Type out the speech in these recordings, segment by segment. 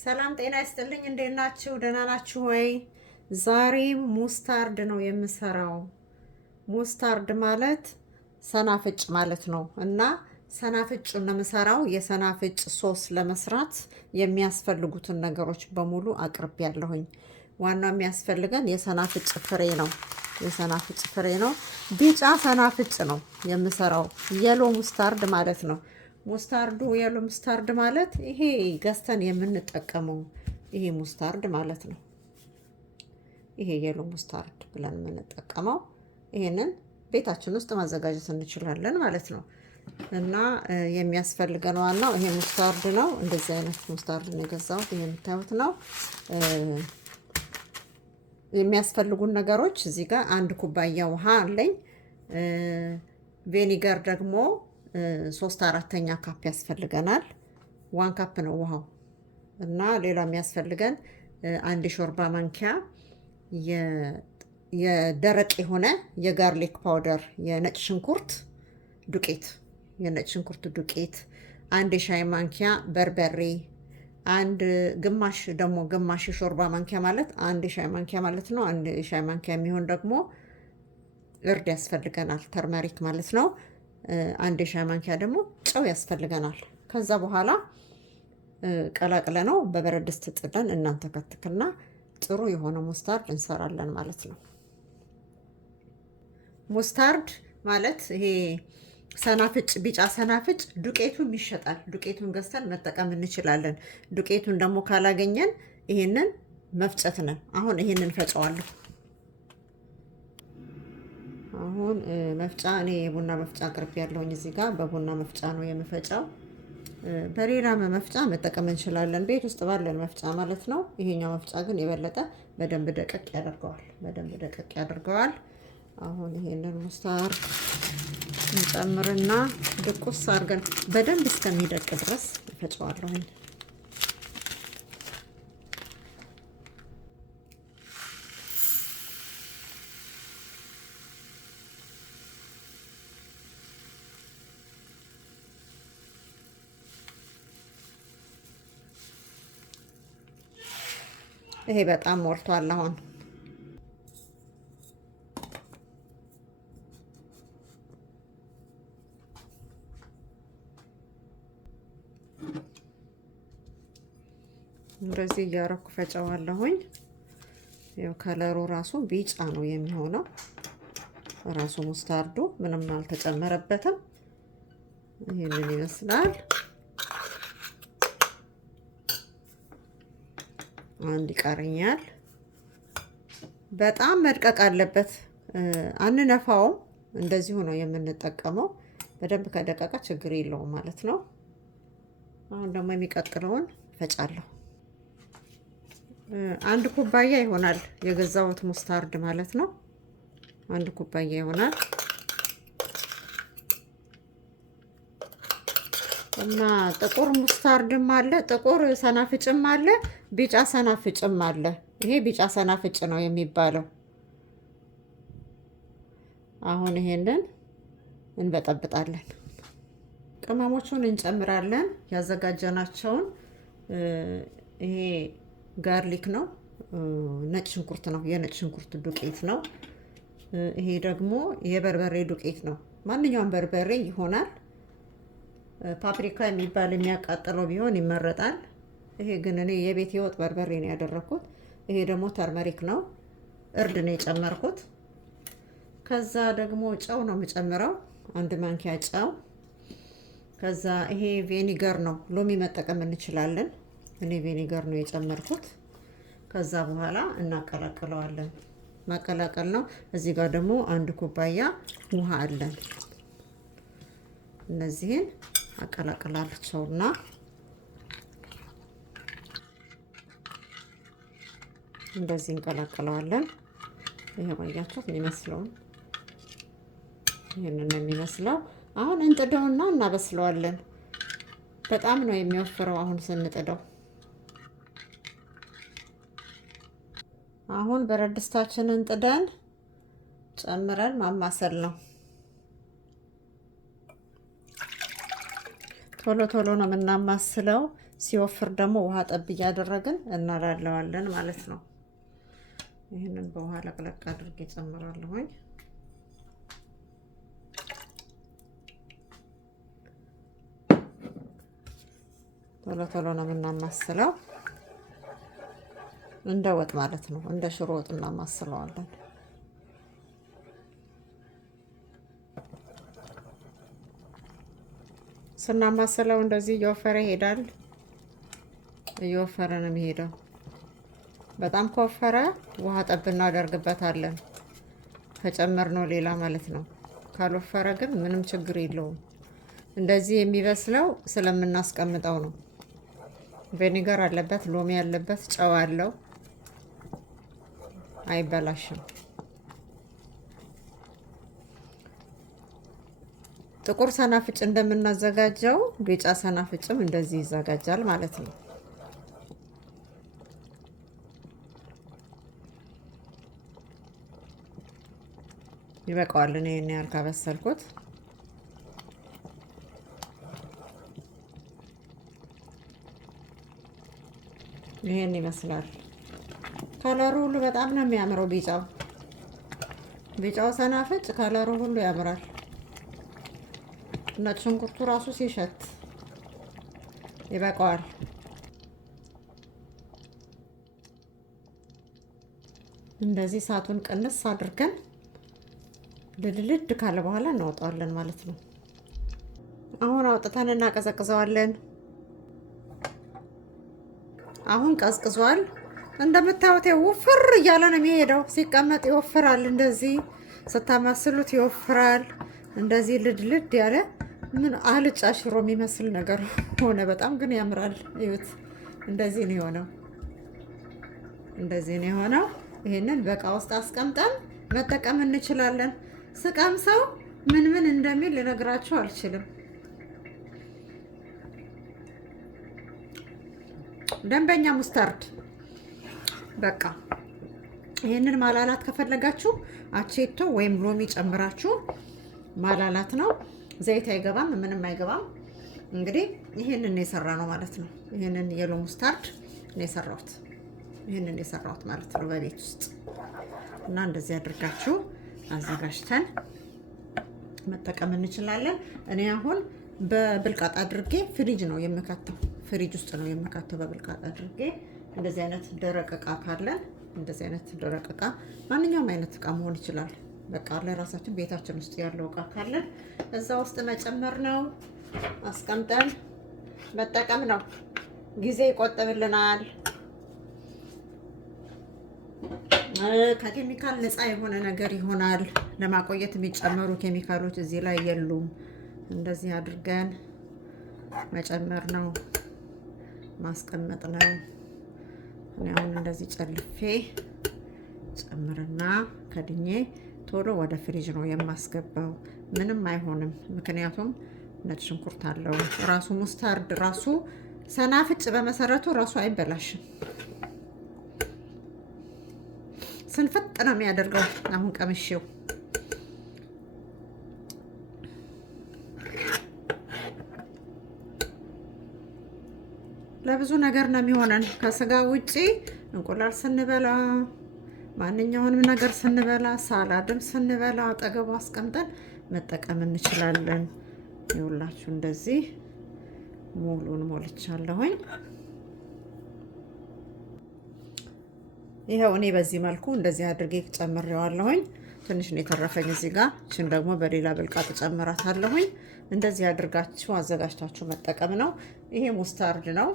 ሰላም ጤና ይስጥልኝ። እንዴት ናችሁ? ደህና ናችሁ ወይ? ዛሬ ሙስታርድ ነው የምሰራው። ሙስታርድ ማለት ሰናፍጭ ማለት ነው እና ሰናፍጩን ነው የምሰራው። የሰናፍጭ ሶስ ለመስራት የሚያስፈልጉትን ነገሮች በሙሉ አቅርቤያለሁኝ። ዋናው የሚያስፈልገን የሰናፍጭ ፍሬ ነው። የሰናፍጭ ፍሬ ነው። ቢጫ ሰናፍጭ ነው የምሰራው። የሎ ሙስታርድ ማለት ነው። ሙስታርዱ የሎ ሙስታርድ ማለት ይሄ ገዝተን የምንጠቀመው ይሄ ሙስታርድ ማለት ነው። ይሄ የሎ ሙስታርድ ብለን የምንጠቀመው ይሄንን ቤታችን ውስጥ ማዘጋጀት እንችላለን ማለት ነው። እና የሚያስፈልገን ዋናው ይሄ ሙስታርድ ነው። እንደዚህ አይነት ሙስታርድ ነው የገዛሁት። ይሄ የምታዩት ነው። የሚያስፈልጉን ነገሮች እዚህ ጋር 1 ኩባያ ውሃ አለኝ። ቬኒገር ደግሞ 3/4 ካፕ ያስፈልገናል። 1 ካፕ ነው ውሃው። እና ሌላ የሚያስፈልገን 1 ሾርባ ማንኪያ የደረቅ የሆነ የጋርሊክ ፓውደር የነጭ ሽንኩርት ዱቄት 1 የሻይ ማንኪያ በርበሬ፣ ግማሽ ሾርባ ማንኪያ ማለት 1 የሻይ ማንኪያ ማለት ነው። 1 የሻይ ማንኪያ የሚሆን ደግሞ እርድ ያስፈልገናል፣ ተርመሪክ ማለት ነው። 1 የሻይ ማንኪያ ደግሞ ጨው ያስፈልገናል። ከዛ በኋላ ቀላቅለ ነው በበረድ ድስት ጥደን እናንተከትክና ጥሩ የሆነ ሙስታርድ እንሰራለን ማለት ነው። ሙስታርድ ማለት ይሄ ሰናፍጭ፣ ቢጫ ሰናፍጭ ዱቄቱም ይሸጣል። ዱቄቱን ገዝተን መጠቀም እንችላለን። ዱቄቱን ደግሞ ካላገኘን ይሄንን መፍጨት ነን። አሁን ይሄንን ፈጨዋለሁ። አሁን መፍጫ እኔ የቡና መፍጫ አቅርቤ ያለሁኝ እዚህ ጋር በቡና መፍጫ ነው የምፈጫው። በሌላ መፍጫ መጠቀም እንችላለን፣ ቤት ውስጥ ባለን መፍጫ ማለት ነው። ይሄኛው መፍጫ ግን የበለጠ በደንብ ደቀቅ ያደርገዋል። አሁን ይሄንን ሙስታርድ እንጨምርና ድቁስ አድርገን በደንብ እስከሚደቅ ድረስ ፈጨዋለሁ። ይሄ በጣም ሞልቷል። አሁን እንደዚህ እያረኩ ፈጨዋለሁኝ። ያው ከለሩ ራሱ ቢጫ ነው የሚሆነው። ራሱ ሙስታርዱ ምንም አልተጨመረበትም። ይሄንን ይመስላል። አንድ ይቀረኛል። በጣም መድቀቅ አለበት። አንነፋውም። እንደዚሁ ነው የምንጠቀመው። በደንብ ከደቀቀ ችግር የለውም ማለት ነው። አሁን ደግሞ የሚቀጥለውን ፈጫለሁ። 1 ኩባያ ይሆናል የገዛሁት ሙስታርድ ማለት ነው። 1 ኩባያ ይሆናል እና ጥቁር ሙስታርድም አለ፣ ጥቁር ሰናፍጭም አለ፣ ቢጫ ሰናፍጭም አለ። ይሄ ቢጫ ሰናፍጭ ነው የሚባለው። አሁን ይሄንን እንበጠብጣለን። ቅመሞቹን እንጨምራለን። ያዘጋጀናቸውን ይሄ ጋርሊክ ነው፣ ነጭ ሽንኩርት ነው፣ የነጭ ሽንኩርት ዱቄት ነው። ይሄ ደግሞ የበርበሬ ዱቄት ነው። ማንኛውም በርበሬ ይሆናል። ፓፕሪካ የሚባል የሚያቃጥለው ቢሆን ይመረጣል። ይሄ ግን እኔ የቤት የወጥ በርበሬ ነው ያደረኩት። ይሄ ደግሞ ተርመሪክ ነው፣ እርድ ነው የጨመርኩት። ከዛ ደግሞ ጨው ነው የምጨምረው፣ 1 ማንኪያ ጨው። ከዛ ይሄ ቬኒገር ነው፣ ሎሚ መጠቀም እንችላለን። እኔ ቬኒገር ነው የጨመርኩት። ከዛ በኋላ እናቀላቅለዋለን። ማቀላቀል ነው። እዚህ ጋር ደግሞ 1 ኩባያ ውሃ አለን። እነዚህን አቀላቅላቸውና እንደዚህ እንቀላቅለዋለን። ይሄ ባያችሁት የሚመስለው ይሄንን ነው የሚመስለው። አሁን እንጥደውና እናበስለዋለን። በጣም ነው የሚወፍረው አሁን ስንጥደው። አሁን ብረት ድስታችንን ጥደን ጨምረን ማማሰል ነው። ቶሎ ቶሎ ነው የምናማስለው። ሲወፍር ደግሞ ውሃ ጠብ እያደረግን እናላለዋለን ማለት ነው። ይህንን በውሃ ለቅለቅ አድርጌ ጨምራለሁኝ። ቶሎ ቶሎ ነው የምናማስለው፣ እንደ ወጥ ማለት ነው። እንደ ሽሮ ወጥ እናማስለዋለን። ስናማስለው እንደዚህ እየወፈረ ይሄዳል። እየወፈረ ነው የሚሄደው። በጣም ከወፈረ ውሃ ጠብ እናደርግበታለን ከጨመርነው ሌላ ማለት ነው። ካልወፈረ ግን ምንም ችግር የለውም። እንደዚህ የሚበስለው ስለምናስቀምጠው ነው። ቬኒገር አለበት፣ ሎሚ አለበት፣ ጨው አለው። አይበላሽም። ጥቁር ሰናፍጭ እንደምናዘጋጀው ቢጫ ሰናፍጭም እንደዚህ ይዘጋጃል ማለት ነው። ይበቃዋል። እኔ ይሄን ያህል ካበሰልኩት ይሄን ይመስላል። ከለሩ ሁሉ በጣም ነው የሚያምረው። ቢጫው ሰናፍጭ ከለሩ ሁሉ ያምራል። ነጭ ሽንኩርቱ ራሱ ሲሸት ይበቃዋል። እንደዚህ እሳቱን ቅንስ አድርገን ልድልድ ካለ በኋላ እናወጣዋለን ማለት ነው። አሁን አውጥተን እናቀዘቅዘዋለን። አሁን ቀዝቅዟል። እንደምታዩት ውፍር እያለ ነው የሚሄደው። ሲቀመጥ ይወፍራል። እንደዚህ ስታማስሉት ይወፍራል። እንደዚህ ልድልድ ያለ ምን አልጫ ሽሮ የሚመስል ነገር ሆነ። በጣም ግን ያምራል። እዩት። እንደዚህ ነው የሆነው። እንደዚህ ነው የሆነው። ይሄንን በቃ ውስጥ አስቀምጠን መጠቀም እንችላለን። ስቀምሰው ምን ምን እንደሚል ልነግራችሁ አልችልም። ደንበኛ ሙስታርድ በቃ ይሄንን ማላላት ከፈለጋችሁ አቼቶ ወይም ሎሚ ጨምራችሁ ማላላት ነው። ዘይት አይገባም፣ ምንም አይገባም። እንግዲህ ይሄንን የሰራ ነው ማለት ነው። ይሄንን የሎ ሙስታርድ ነው የሰራሁት። ይሄንን የሰራሁት ማለት ነው በቤት ውስጥ እና እንደዚህ አድርጋችሁ አዘጋጅተን መጠቀም እንችላለን። እኔ አሁን በብልቃጥ አድርጌ ፍሪጅ ነው የምከተው። ፍሪጅ ውስጥ ነው የምከተው በብልቃጥ አድርጌ። እንደዚህ አይነት ደረቅ እቃ ካለን እንደዚህ አይነት ደረቅ እቃ ማንኛውም አይነት እቃ መሆን ይችላል። በቃ ለራሳችን ቤታችን ውስጥ ያለው እቃ ካለን እዛ ውስጥ መጨመር ነው። አስቀምጠን መጠቀም ነው። ጊዜ ይቆጥብልናል። ከኬሚካል ነፃ የሆነ ነገር ይሆናል። ለማቆየት የሚጨመሩ ኬሚካሎች እዚህ ላይ የሉም። እንደዚህ አድርገን መጨመር ነው፣ ማስቀመጥ ነው። እኔ አሁን እንደዚህ ጨልፌ ጨምርና ከድኜ ቶሎ ወደ ፍሪጅ ነው የማስገባው። ምንም አይሆንም፣ ምክንያቱም ነጭ ሽንኩርት አለው። ራሱ ሙስታርድ ራሱ ሰናፍጭ በመሰረቱ ራሱ አይበላሽም። ስንፍጥ ነው የሚያደርገው። አሁን ቀምሼው ለብዙ ነገር ነው የሚሆነን። ከስጋ ውጪ እንቁላል ስንበላ፣ ማንኛውንም ነገር ስንበላ፣ ሳላድም ስንበላ አጠገቡ አስቀምጠን መጠቀም እንችላለን። ይኸውላችሁ እንደዚህ ሙሉን ሞልቻለሁኝ። ይኸው እኔ በዚህ መልኩ እንደዚህ አድርጌ ጨምሬዋለሁኝ። ትንሽ ነው የተረፈኝ እዚህ ጋር። እችን ደግሞ በሌላ ብልቃጥ ጨምራታለሁኝ። እንደዚህ አድርጋችሁ አዘጋጅታችሁ መጠቀም ነው። ይሄ ሙስታርድ ነው፣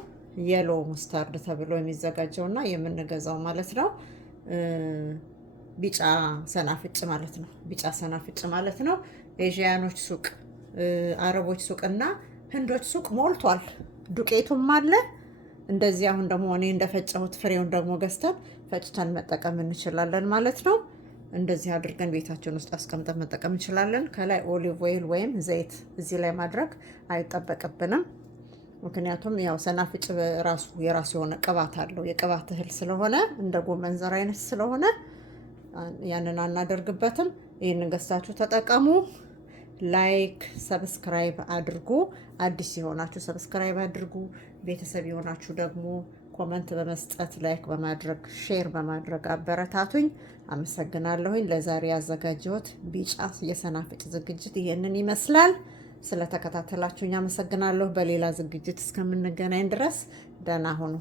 የሎ ሙስታርድ ተብሎ የሚዘጋጀውና የምንገዛው ማለት ነው። ቢጫ ሰናፍጭ ማለት ነው። ቢጫ ሰናፍጭ ማለት ነው። ኤዥያኖች ሱቅ፣ አረቦች ሱቅ እና ህንዶች ሱቅ ሞልቷል። ዱቄቱም አለ። እንደዚህ አሁን ደግሞ እኔ እንደፈጨሁት ፍሬውን ደግሞ ገዝተን ፈጭተን መጠቀም እንችላለን ማለት ነው። እንደዚህ አድርገን ቤታችን ውስጥ አስቀምጠን መጠቀም እንችላለን። ከላይ ኦሊቭ ኦይል ወይም ዘይት እዚህ ላይ ማድረግ አይጠበቅብንም። ምክንያቱም ያው ሰናፍጭ ራሱ የራሱ የሆነ ቅባት አለው። የቅባት እህል ስለሆነ እንደ ጎመን ዘር አይነት ስለሆነ ያንን አናደርግበትም። ይህንን ገዝታችሁ ተጠቀሙ። ላይክ፣ ሰብስክራይብ አድርጉ። አዲስ የሆናችሁ ሰብስክራይብ አድርጉ። ቤተሰብ የሆናችሁ ደግሞ ኮመንት በመስጠት ላይክ በማድረግ ሼር በማድረግ አበረታቱኝ። አመሰግናለሁኝ። ለዛሬ ያዘጋጀሁት ቢጫ የሰናፍጭ ዝግጅት ይሄንን ይመስላል። ስለተከታተላችሁኝ አመሰግናለሁ። በሌላ ዝግጅት እስከምንገናኝ ድረስ ደህና ሁኑ።